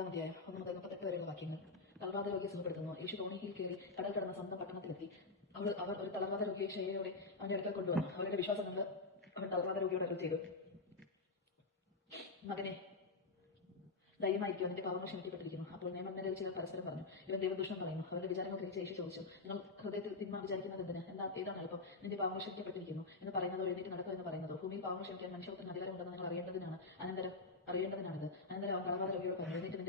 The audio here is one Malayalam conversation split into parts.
നാൽപ്പതാം അധ്യായം ഒന്ന് മുതൽ മുപ്പത്തെട്ട് വരെയുള്ള വാക്യങ്ങൾ തളർവാദ രോഗിയെ സുഖപ്പെടുത്തുന്നു. യേശു തോണിയിൽ കയറി കടൽ കടന്ന സ്വന്തം പട്ടണത്തിലെത്തി. അവർ അവർ ഒരു തളർവാദ രോഗിയെ ക്ഷയയോടെ അവന്റെ അടുക്കൽ കൊണ്ടുവന്നു. അവരുടെ വിശ്വാസം കൊണ്ട് അവൻ തളർവാദ രോഗിയോട് അരുൾ ചെയ്തു. മകനെ ദൈവമായിരിക്കും അതിന്റെ പാവങ്ങൾ ക്ഷമിക്കപ്പെട്ടിരിക്കുന്നു. അപ്പോൾ നിയമജ്ഞരിൽ ചിലർ പരസ്പരം പറഞ്ഞു. ഇവർ ദൈവദൂഷണം പറയുന്നു. അവരുടെ വിചാരങ്ങൾ ഗ്രഹിച്ച യേശു ചോദിച്ചു. നിങ്ങൾ ഹൃദയത്തിൽ തിന്മ വിചാരിക്കുന്നത് എന്തിന്? എന്താ ഏതാണ് എളുപ്പം നിന്റെ പാവങ്ങൾ ക്ഷമിക്കപ്പെട്ടിരിക്കുന്നു എന്ന് പറയുന്നതോ എഴുന്നേറ്റ് നടക്കുക എന്ന് പറയുന്നതോ? ഭൂമിയിൽ പാവങ്ങൾ ക്ഷമിക്കാൻ മനുഷ്യർക്ക് അധികാരമുണ്ടെന്ന് നിങ്ങൾ അറിയേണ്ടതിനാണ്.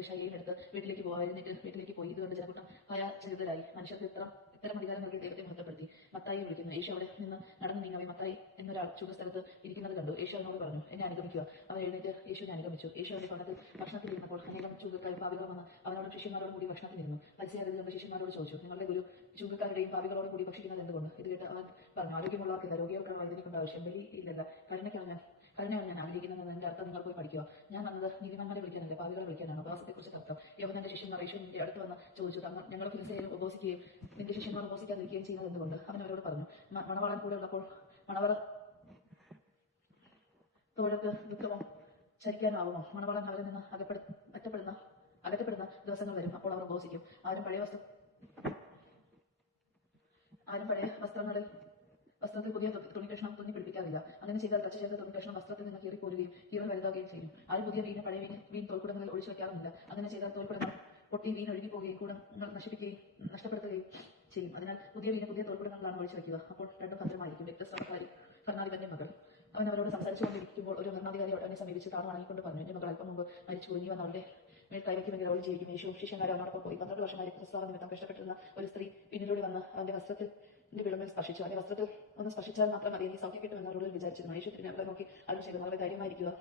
പറഞ്ഞു ശൈലിയിലെടുത്ത് വീട്ടിലേക്ക് പോകാം എഴുന്നേറ്റ് വീട്ടിലേക്ക് പോയി. ഇതുകൊണ്ട് ജനക്കൂട്ടം പല ചെറുതലായി മനുഷ്യർക്ക് ഇത്ര ഇത്തരം അധികാരം നൽകി ദൈവത്തെ മഹത്വപ്പെടുത്തി. മത്തായി വിളിക്കുന്നു. യേശു അവിടെ നിന്ന് നടന്നു നീങ്ങവേ മത്തായി എന്നൊരാൾ ചുഖസ്ഥലത്ത് ഇരിക്കുന്നത് കണ്ടു. യേശു അവനോട് പറഞ്ഞു എന്നെ അനുഗമിക്കുക. അവൻ എഴുന്നേറ്റ് യേശുവിനെ അനുഗമിച്ചു. യേശു അവന്റെ ഭവനത്തിൽ ഭക്ഷണത്തിൽ ഇരുന്നപ്പോൾ അനേകം ചുങ്കക്കാരും പാവികൾ വന്ന് അവനോട് ശിഷ്യന്മാരോട് കൂടി ഭക്ഷണത്തിൽ ഇരുന്നു. മത്സ്യാതിഥി കൊണ്ട് ശിഷ്യന്മാരോട് ചോദിച്ചു നിങ്ങളുടെ ഗുരു ചുങ്കക്കാരുടെയും പാവികളോട് കൂടി ഭക്ഷിക്കുന്നത് എന്തുകൊണ്ട്? ഇത് കേട്ട് അവൻ പറഞ്ഞു ആരോഗ്യമുള്ളവർക്കില്ല. രോഗികൾക്കാണ് വൈദ്യുതിക്കൊണ്ട് ആവശ്യം ബലിയില്ലല്ല കരുണയ്ക്കാണ് ഞാൻ കരുണയാണ് ഞാൻ ആഗ്രഹിക്കുന്നത് എന്റെ അർത്ഥം നിങ്ങൾ പോയി പഠിക്കുക. ഞാൻ വന്നത് നീതിമാന്മാരെ വിളിക്കാനല്ല പാവികളെ വിളിക്കാനാണ് ഉപവാസത്തെക്കുറിച്ച് അർത്ഥം യവനന്റെ ശിഷ്യന്മാർ യേശുവിന്റെ അടുത്ത് വന്ന് ചോദിച്ചു തങ്ങൾ ഞങ്ങൾ ഫിലിസയിലും ഉപവസിക്കുകയും നിന്റെ ശിഷ്യന്മാർ ഉപവസിക്കാതിരിക്കുകയും ചെയ്യുന്നത് എന്തുകൊണ്ട്? അവൻ അവരോട് പറഞ്ഞു "മ- മണവാളൻ കൂടെ ഉള്ളപ്പോൾ മണവറ തോഴക്ക് ദുഃഖമോ ചരിക്കാനാവുമോ മണവാളൻ അവരിൽ നിന്ന് അകപ്പെടു അറ്റപ്പെടുന്ന അകറ്റപ്പെടുന്ന ദിവസങ്ങൾ വരും അപ്പോൾ അവർ ഉപവസിക്കും ആരും പഴയ വസ്തു ആരും പഴയ വസ്ത്രങ്ങളിൽ വസ്ത്രത്തിൽ പുതിയ തുണി അങ്ങനെ ചെയ്താൽ കച്ച ചേർത്ത തുണി വസ്ത്രത്തിൽ നിന്ന് കീറിപ്പോരുകയും കീറൽ വലുതാവുകയും ചെയ്യും. ആരും പുതിയ വീഞ്ഞ് പഴയ വീൻ വീൺ തോൽക്കുടങ്ങളിൽ ഒഴിച്ചു വെക്കാറുമില്ല. അങ്ങനെ ചെയ്താൽ തോൽക്കുടങ്ങൾ പൊട്ടി വീൻ ഒഴുകി പോവുകയും കൂടം നശിപ്പിക്കുകയും നഷ്ടപ്പെടുത്തുകയും ചെയ്യും. അതിനാൽ പുതിയ വീഞ്ഞ് പുതിയ തോൽക്കുടങ്ങളാണ് ഒഴിച്ചു വെക്കുക. അപ്പോൾ രണ്ടും ഭദ്രമായിരിക്കും. വ്യത്യസ്തമായി കർണാധിപന്റെ മകൾ. അവൻ അവരോട് സംസാരിച്ചുകൊണ്ടിരിക്കുമ്പോൾ ഒരു ഭരണാധികാരി അവനെ സമീപിച്ച് താൻ വണങ്ങിക്കൊണ്ട് പറഞ്ഞു. എന്റെ മകൾ അല്പം മുമ്പ് മരിച്ചു. കുഞ്ഞു വന്ന അവളുടെ കൈവയ്ക്കുമെങ്കിൽ അവൾ ജീവിക്കും. യേശു ശിഷ്യന്മാരെ അവനോടൊപ്പം പോയി. പന്ത്രണ്ട് വർഷമായി ക്രിസ്താവ് നിമിത്തം കഷ്ടപ്പെട്ടിരുന്ന ഒരു സ്ത്രീ പിന്നിലൂടെ വന്ന് അവന്റെ വസ്ത്രത്തിൽ എന്റെ വിളമ്പിൽ സ്പർശിച്ചു. അവന്റെ വസ്ത്രത്തിൽ ഒന്ന് സ്പർശിച്ചാൽ മാത്രം മതി നീ സൗഖ്യം കിട്ടുമെന്ന് അവരോട് വിചാരിച്ചിരുന്നു. യേശു അവളെ നോക്കി. അരുൾ ചെയ്തു. വളരെ ധൈര്യമായിരിക്കുക.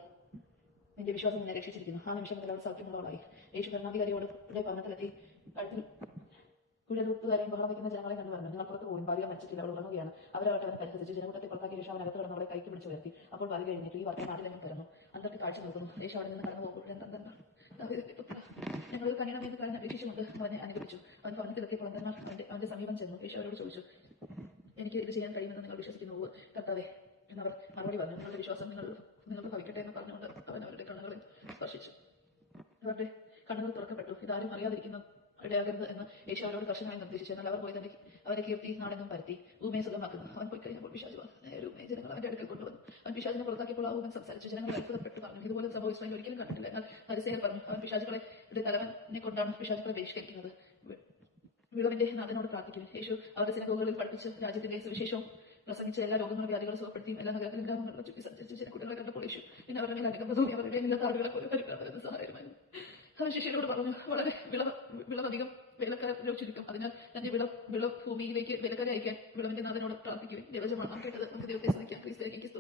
നിന്റെ വിശ്വാസം നിന്നെ രക്ഷിച്ചിരിക്കുന്നു. ആ നിമിഷം മുതൽ അവൾ സൗഖ്യമുള്ളവളായി യേശു ഭരണാധികാരിയോട് ഇവിടെ ഭവനത്തിലെത്തി കഴുത്തിൽ കുഴലുത്തുകാരെയും ബഹളം വയ്ക്കുന്ന ജനങ്ങളെ കണ്ടു പറഞ്ഞു നിങ്ങൾ പുറത്ത് പോകും ഭാര്യ മരിച്ചിട്ടില്ല. അവൾ ഉറങ്ങുകയാണ്. അവരവട്ടെ അവനെ പരിഹസിച്ചു. ജനകൂട്ടത്തെ പുറത്താക്കിയ ശേഷം അവൻ അകത്ത് കിടന്ന് അവളെ കൈക്ക് പിടിച്ചു ഉയർത്തി. അപ്പോൾ ബാലിക കഴിഞ്ഞിട്ട് ഈ വാർത്ത നാട്ടിലെങ്ങും കയറുന്നു അന്തർക്ക് കാഴ്ച നോക്കുന്നു. യേശു അവിടെ നിന്ന് കടന്നു പോകുമ്പോഴേ ഞങ്ങൾ കണിയണമെന്ന് കഴിഞ്ഞ അപേക്ഷിച്ചുകൊണ്ട് അവനെ അനുഗ്രഹിച്ചു. അവൻ ഭവനത്തിലെത്തിയപ്പോൾ എന്തെന്നാൽ അവന്റെ അവന്റെ സമീപം ചെന്നു. യേശു അവരോട് ചോദിച്ചു എനിക്ക് ഇത് ചെയ്യാൻ കഴിയുമെന്ന് നിങ്ങൾ വിശ്വസിക്കുന്നു? കർത്താവെ എന്നവർ മറുപടി പറഞ്ഞു. നിങ്ങളുടെ വിശ്വാസം നിങ്ങൾ നിങ്ങൾക്ക് ഭവിക്കട്ടെ എന്ന് പറഞ്ഞുകൊണ്ട് അവൻ അവരുടെ കണ്ണുകളിൽ സ്പർശിച്ചു. അവരുടെ കണ്ണുകൾ തുറക്കപ്പെട്ടു. ഇതാരും അറിയാതിരിക്കുന്നു ഇടയാകരുത് എന്ന് യേശു അവരോട് കർശനമായി നിർദ്ദേശിച്ചു. എന്നാൽ അവർ പോയി തന്നെ അവരെ കീർത്തി നാടെന്നും പരത്തി ഊമയെ സുഖമാക്കുന്നു അവൻ പോയി കഴിഞ്ഞപ്പോൾ പിശാജ് ഊമയെ ജനങ്ങൾ അവന്റെ അടുക്കൽ കൊണ്ടുവന്നു. അവൻ പിശാജിനെ പുറത്താക്കിയപ്പോൾ ആ ഊമൻ സംസാരിച്ചു. ജനങ്ങൾ അത്ഭുതപ്പെട്ടു പറഞ്ഞു. ഇതുപോലെ സംഭവം ഇസ്രായേൽ ഒരിക്കലും കണ്ടിട്ടില്ല. എന്നാൽ പരിസയർ പറഞ്ഞു അവൻ പിശാചുകളെ ഒരു തലവനെ കൊണ്ടാണ് പിശാചുകളെ ബഹിഷ്കരിക്കുന്നത്. വിളവിന്റെ നാഥനോട് പ്രാർത്ഥിക്കുന്നു. യേശു അവരുടെ സിനഗോഗുകളിൽ പഠിപ്പിച്ച് രാജ്യത്തിന്റെ സുവിശേഷവും പ്രസംഗിച്ച എല്ലാ രോഗങ്ങളും വ്യാധികളും സുഖപ്പെടുത്തിയും എല്ലാ നഗരത്തിലും ഗ്രാമങ്ങളിലും ചുറ്റി സഞ്ചരിച്ച് കുട്ടികളെ കണ്ടപ്പോൾ യേശു പിന്നെ അവരുടെ മേൽ അവരുടെ ഇല്ലാത്ത ആളുകളെ പോലും പരിപാലനം സഹായമായിരുന്നു അവൻ ശിഷ്യനോട് പറഞ്ഞു വളരെ വിളവ് വിളവധികം വേലക്കാരോ ചുരുക്കം അതിനാൽ തന്റെ വിളവ് വിളവ് ഭൂമിയിലേക്ക് വേലക്കാരെ അയക്കാൻ വിളവിന്റെ നാഥനോട് പ്രാർത്ഥിക്കുകയും ദേവജമാണ് കേട്ടത് നമുക്ക് ദൈവത്തെ സഹിക്കാം ക്രിസ്തു എനിക്ക്